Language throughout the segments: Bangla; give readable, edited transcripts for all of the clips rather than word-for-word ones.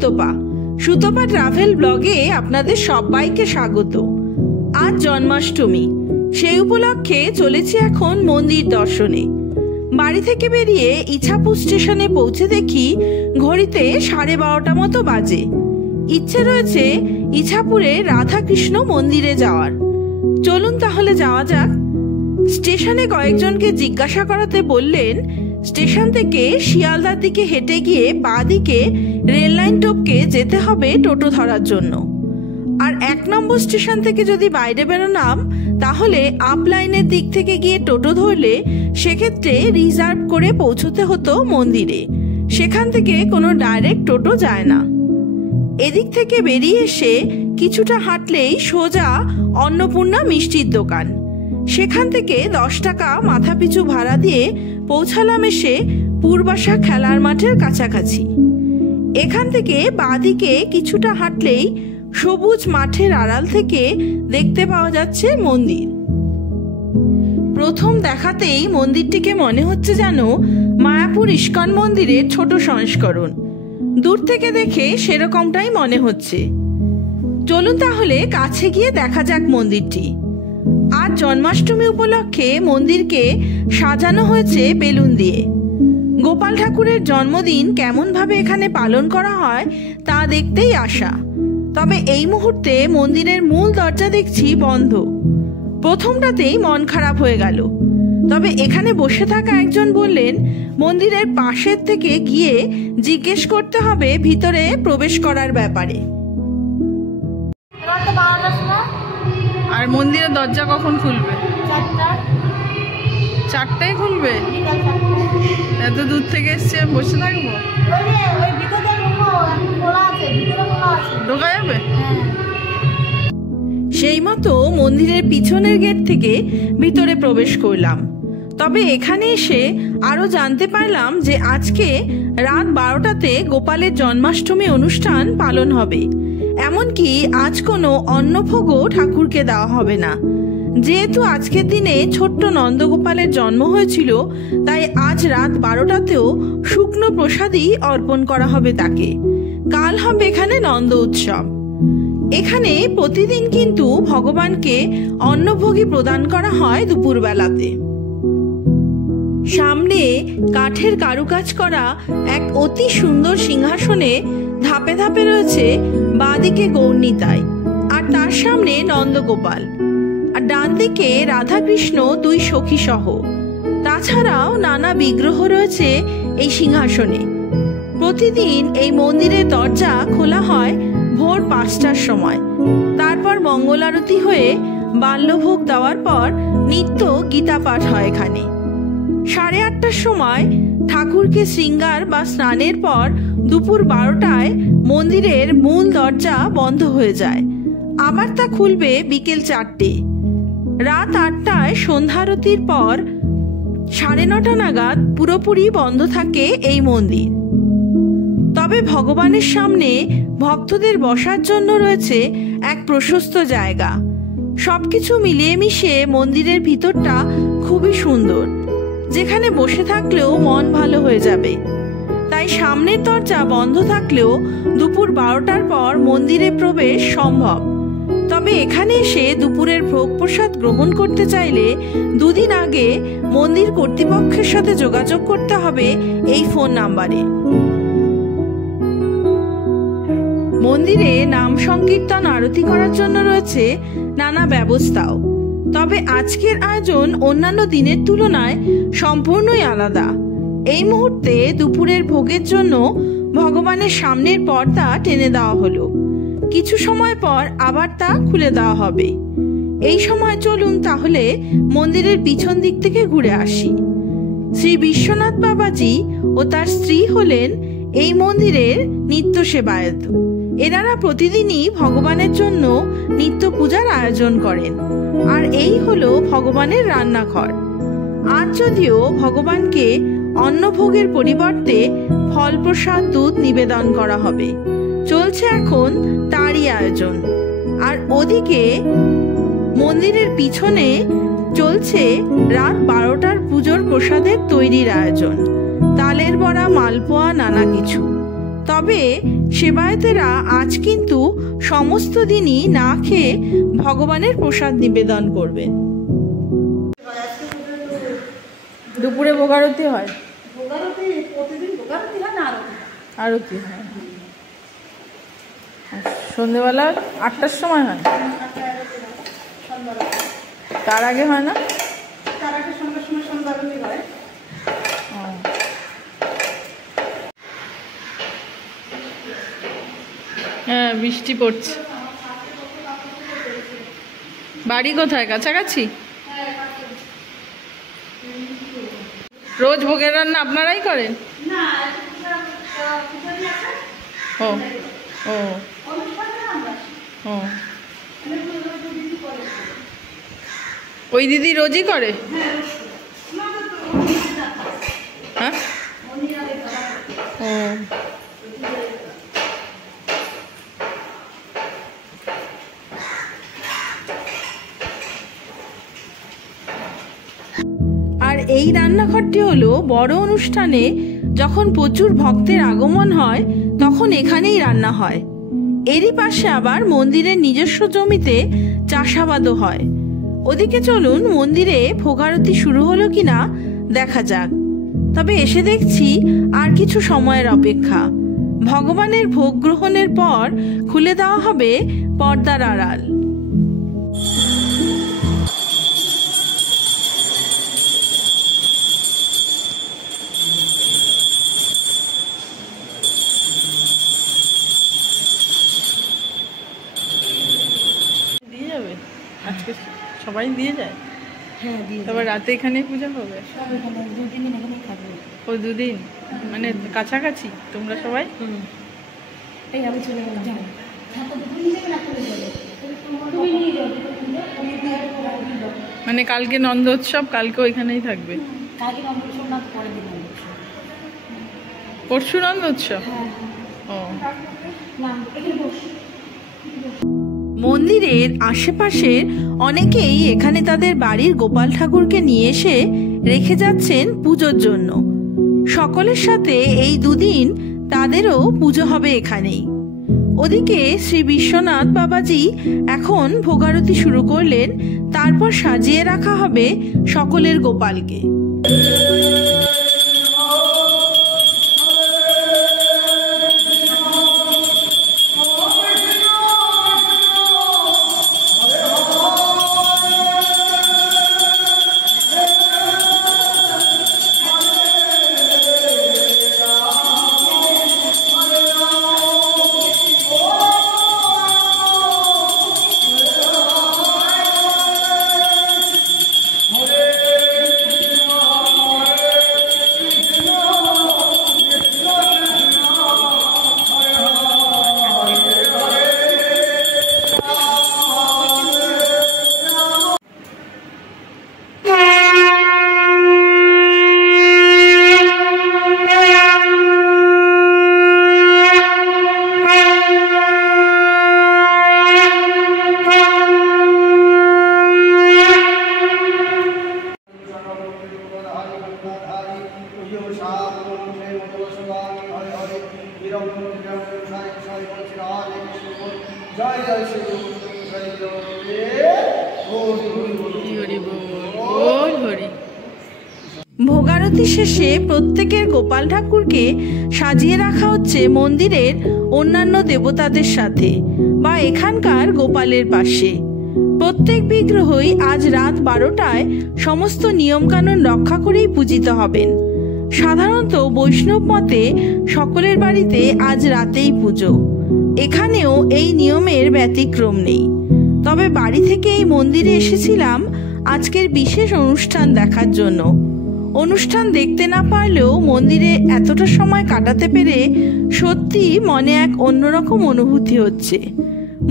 সুতপা। সুতপা ট্রাভেল ব্লগে আপনাদের সবাইকে স্বাগত। আজ জন্মাষ্টমী, সেই উপলক্ষে চলেছি এখন মন্দির দর্শনে। বাড়ি থেকে বেরিয়ে ইছাপুর স্টেশনে পৌঁছে দেখি ঘড়িতে 12:30 মতো বাজে। ইচ্ছে রয়েছে ইছাপুরে রাধাকৃষ্ণ মন্দিরে যাওয়ার। চলুন তাহলে যাওয়া যাক। স্টেশনে কয়েকজনকে জিজ্ঞাসা করাতে বললেন স্টেশন থেকে শিয়ালদার দিকে হেঁটে গিয়ে বাঁ দিকে রেল লাইন টপকে যেতে হবে টোটো ধরার জন্য। আর 1 নম্বর স্টেশন থেকে যদি বাইরে বেরোলাম তাহলে আপ লাইনের দিক থেকে গিয়ে টোটো ধরলে সেক্ষেত্রে রিজার্ভ করে পৌঁছতে হতো মন্দিরে। সেখান থেকে কোনো ডাইরেক্ট টোটো যায় না। এদিক থেকে বেরিয়ে এসে কিছুটা হাঁটলেই সোজা অন্নপূর্ণা মিষ্টির দোকান। সেখান থেকে 10 টাকা মাথাপিছু ভাড়া দিয়ে পৌঁছালাম এসে পূর্বাশা খেলার মাঠের কাছাকাছি। এখান থেকে বাঁদিকে কিছুটা হাঁটলেই সবুজ মাঠের আড়াল থেকে দেখতে পাওয়া যাচ্ছে মন্দির। প্রথম দেখাতেই মন্দিরটিকে মনে হচ্ছে যেন মায়াপুর ইস্কন মন্দিরের ছোট সংস্করণ। দূর থেকে দেখে সেরকমটাই মনে হচ্ছে। চলুন তাহলে কাছে গিয়ে দেখা যাক মন্দিরটি। আজ জন্মাষ্টমী উপলক্ষে মন্দিরকে সাজানো হয়েছে বেলুন দিয়ে। গোপাল ঠাকুরের জন্মদিন কেমনভাবে এখানে পালন করা হয় তা দেখতেই আসা। তবে এই মুহূর্তে মন্দিরের মূল দরজা দেখছি বন্ধ। প্রথমটাতেই মন খারাপ হয়ে গেল। তবে এখানে বসে থাকা একজন বললেন মন্দিরের পাশের থেকে গিয়ে জিজ্ঞেস করতে হবে ভিতরে প্রবেশ করার ব্যাপারে। আর মন্দিরের দরজা কখন খুলবে? 4টায় খুলবে। এত দূর থেকে এসছে, বসে থাকবো? ঢোকা যাবে? সেই মতো মন্দিরের পিছনের গেট থেকে ভিতরে প্রবেশ করলাম। তবে এখানে এসে আরো জানতে পারলাম যে আজকে রাত 12টাতে গোপালের জন্মাষ্টমী অনুষ্ঠান পালন হবে। এমনকি আজ কোনো অন্নভোগও ঠাকুরকে দেওয়া হবে না। যেহেতু আজকের দিনে ছোট্ট নন্দগোপালের জন্ম হয়েছিল, তাই আজ রাত 12টাতেও শুকনো প্রসাদই অর্পণ করা হবে তাকে। কাল হবে এখানে নন্দ উৎসব। এখানে প্রতিদিন কিন্তু ভগবানকে অন্নভোগী প্রদান করা হয় দুপুরবেলাতে। সামনে কাঠের কারুকাজ করা এক অতি সুন্দর সিংহাসনে ধাপে ধাপে রয়েছে বাঁদিকে গৌরনিতাই, আর তার সামনে নন্দগোপাল, আর ডান দিকে রাধাকৃষ্ণ 2 সখী সহ। তাছাড়াও নানা বিগ্রহ রয়েছে এই সিংহাসনে। প্রতিদিন এই মন্দিরের দরজা খোলা হয় ভোর 5টার সময়। তারপর মঙ্গল আরতি হয়ে বাল্যভোগ দেওয়ার পর নিত্য গীতা পাঠ হয় এখানে। 8:30টার সময় ঠাকুরকে শৃঙ্গার বা স্নানের পর দুপুর 12টায় মন্দিরের মূল দরজা বন্ধ হয়ে যায়। আবার তা খুলবে বিকেল 4টে। রাত 8টায় সন্ধ্যারতির পর 9:30 নাগাদ পুরোপুরি বন্ধ থাকে এই মন্দির। তবে ভগবানের সামনে ভক্তদের বসার জন্য রয়েছে এক প্রশস্ত জায়গা। সবকিছু মিলিয়ে মিশিয়ে মন্দিরের ভিতরটা খুবই সুন্দর, যেখানে বসে থাকলেও মন ভালো হয়ে যাবে। তাই সামনের দরজা বন্ধ থাকলেও দুপুর 12টার পর মন্দিরে প্রবেশ সম্ভব। তবে এখানে এসে দুপুরের ভোগ প্রসাদ গ্রহণ করতে চাইলে 2 দিন আগে মন্দির কর্তৃপক্ষের সাথে যোগাযোগ করতে হবে এই ফোন নাম্বারে। মন্দিরে নাম সংকীর্তন আরতি করার জন্য রয়েছে নানা ব্যবস্থাও। তবে আজকের আয়োজন অন্যান্য দিনের তুলনায় সম্পূর্ণই আলাদা। এই মুহূর্তে দুপুরের ভোগের জন্য ভগবানের সামনের পর্দা টেনে দেওয়া হলো। কিছু সময় পর আবার তা খুলে দেওয়া হবে। এই সময় চলুন তাহলে মন্দিরের পিছন দিক থেকে ঘুরে আসি। শ্রী বিশ্বনাথ বাবাজি ও তার স্ত্রী হলেন এই মন্দিরের নিত্য সেবায়েত। এনারা প্রতিদিনই ভগবানের জন্য নিত্য পূজার আয়োজন করেন। আর এই হলো ভগবানের রান্নাঘর। আজ যদিও ভগবানকে অন্নভোগের পরিবর্তে ফল প্রসাদ দুধ নিবেদন করা হবে, চলছে এখন তারই আয়োজন। আর ওদিকে মন্দিরের পিছনে চলছে রাত 12টার পুজোর প্রসাদের তৈরির আয়োজন। তালের বড়া, মালপোয়া, নানা কিছু। তবে সেবায়েতেরা আজ কিন্তু সমস্ত দিনই না খেয়ে ভগবানের প্রসাদ নিবেদন করবেন। দুপুরে ভোগ আরতি হয়, আরতি হয় সন্ধ্যেবেলা 8টার সময় হয়, তার আগে হয় না? হ্যাঁ, বৃষ্টি পড়ছে। বাড়ি কোথায়? কাছাকাছি? রোজ ভোগের রান্না আপনারাই করেন? ও ও ও, ওই দিদি রোজই করে? হ্যাঁ, ও, আর এই রান্নাঘরটি হলো বড় অনুষ্ঠানে যখন প্রচুর ভক্তের আগমন হয় তখন এখানেই রান্না হয়। এরই পাশে আবার মন্দিরের নিজস্ব জমিতে চাষাবাদও হয়। ওদিকে চলুন মন্দিরে ভোগারতি শুরু হলো কিনা দেখা যাক। তবে এসে দেখছি আর কিছু সময়ের অপেক্ষা। ভগবানের ভোগ গ্রহণের পর খুলে দেওয়া হবে পর্দার আড়াল। আজকে সবাই দিয়ে যায়? হ্যাঁ, দিয়ে। তারপর রাতে এখানেই পূজা হবে? ও, 2 দিন মানে কাছাকাছি তোমরা সবাই? এই আমি চলে গেলাম। মানে কালকে নন্দোৎসব, কালকে এখানেই থাকবে? পরশু নন্দোৎসব? ও, মন্দিরের আশেপাশের অনেকেই এখানে তাদের বাড়ির গোপাল ঠাকুরকে নিয়ে এসে রেখে যাচ্ছেন পুজোর জন্য। সকলের সাথে এই 2 দিন তাদেরও পুজো হবে এখানেই। ওদিকে শ্রী বিশ্বনাথ বাবাজি এখন ভোগারতি শুরু করলেন, তারপর সাজিয়ে রাখা হবে সকলের গোপালকে। ভোগারতি শেষে প্রত্যেকের গোপাল ঠাকুরকে সাজিয়ে রাখা হচ্ছে মন্দিরের অন্যান্য দেবতাদের সাথে বা এখানকার গোপালের পাশে। প্রত্যেক বিগ্রহই আজ রাত 12টায় সমস্ত নিয়মকানুন রক্ষা করেই পূজিত হবেন। সাধারণত বৈষ্ণব মতে সকলের বাড়িতে আজ রাতেই পুজো, এখানেও এই নিয়মের ব্যতিক্রম নেই। তবে বাড়ি থেকে এই মন্দিরে এসেছিলাম আজকের বিশেষ অনুষ্ঠান দেখার জন্য। অনুষ্ঠান দেখতে না পারলেও মন্দিরে এতটা সময় কাটাতে পেরে সত্যি মনে এক অন্যরকম অনুভূতি হচ্ছে।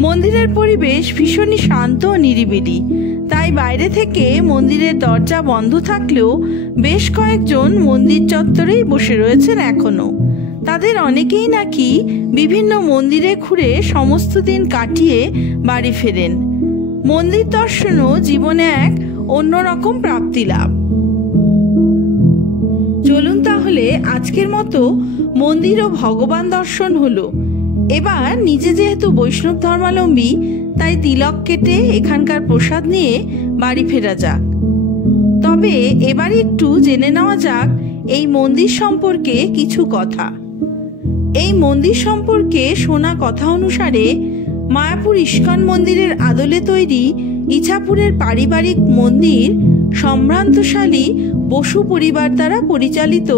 মন্দিরের পরিবেশ ভীষণই শান্ত ও নিরিবিলি, তাই বাইরে থেকে মন্দিরের দরজা বন্ধ থাকলেও বেশ কয়েকজন মন্দির চত্বরেই বসে রয়েছেন এখনো। তাদের অনেকেই নাকি বিভিন্ন মন্দিরে ঘুরে সমস্ত দিন কাটিয়ে বাড়ি ফেরেন। মন্দির দর্শনও জীবনে এক অন্যরকম প্রাপ্তি লাভ। চলুন তাহলে আজকের মতো মন্দির ও ভগবান দর্শন হলো। এবার নিজে যেহেতু বৈষ্ণব ধর্মাবলম্বী, তাই তিলক কেটে এখানকার প্রসাদ নিয়ে বাড়ি ফেরা যাক। তবে এবার একটু জেনে নেওয়া যাক এই মন্দির সম্পর্কে কিছু কথা। এই মন্দির সম্পর্কে শোনা কথা অনুসারে মায়াপুর ইস্কন মন্দিরের আদলে তৈরি ইছাপুরের পারিবারিক মন্দির সম্ভ্রান্তশালী বসু পরিবার দ্বারা পরিচালিত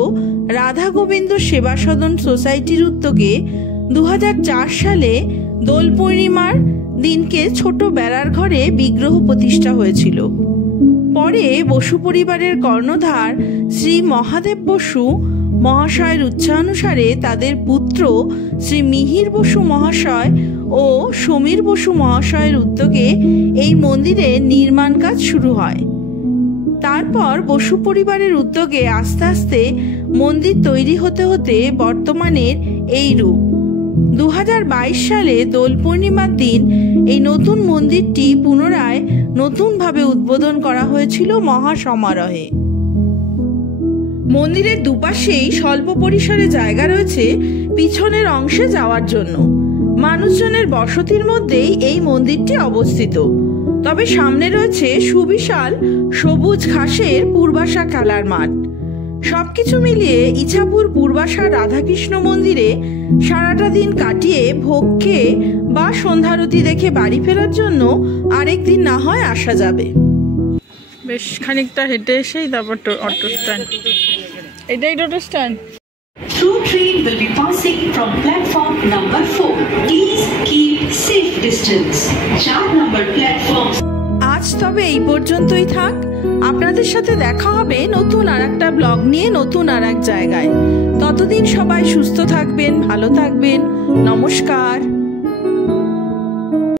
রাধা গোবিন্দ সেবা সদন সোসাইটির উদ্যোগে 2004 সালে দোল পূর্ণিমার দিনকে ছোট বেড়ার ঘরে বিগ্রহ প্রতিষ্ঠা হয়েছিল। পরে বসু পরিবারের কর্ণধার শ্রী মহাদেব বসু মহাশয়ের উচ্চানুসারে তাদের পুত্র শ্রী মিহির বসু মহাশয় ও সমীর বসু মহাশয়ের উদ্যোগে এই মন্দিরের নির্মাণ কাজ শুরু হয়। তারপর বসু পরিবারের উদ্যোগে আস্তে আস্তে মন্দির তৈরি হতে হতে বর্তমানের এই রূপ। 2022 সালে দোল পূর্ণিমার দিন এই নতুন মন্দিরটি পুনরায় নতুনভাবে উদ্বোধন করা হয়েছিল মহা সমারোহে। মন্দিরের দুপাশেই স্বল্প পরিসরে জায়গা রয়েছে পিছনের অংশে যাওয়ার জন্য। মানুষজনের বসতির মধ্যেই এই মন্দিরটি অবস্থিত। তবে সামনে রয়েছে সুবিশাল সবুজ ঘাসের পূর্বাশা খেলার মাঠ। সবকিছু মিলিয়ে ইছাপুর পূর্বাশা রাধাকৃষ্ণ মন্দিরে সারাটা দিন কাটিয়ে ভোগ খেয়ে বা সন্ধ্যারতি দেখে বাড়ি ফেরার জন্য আরেকদিন না হয় আসা যাবে। বেশ খানিকটা হেঁটে এসেই তারপর অটো স্ট্যান্ড। এটাই টোটো stand. Through train will be passing from platform number 4. Please keep safe distance. 4 number platform. আজ তবে এই পর্যন্তই থাক। আপনাদের সাথে দেখা হবে নতুন আরেকটা ব্লগ নিয়ে নতুন আরেক জায়গায়। ততদিন সবাই সুস্থ থাকবেন, ভালো থাকবেন। নমস্কার।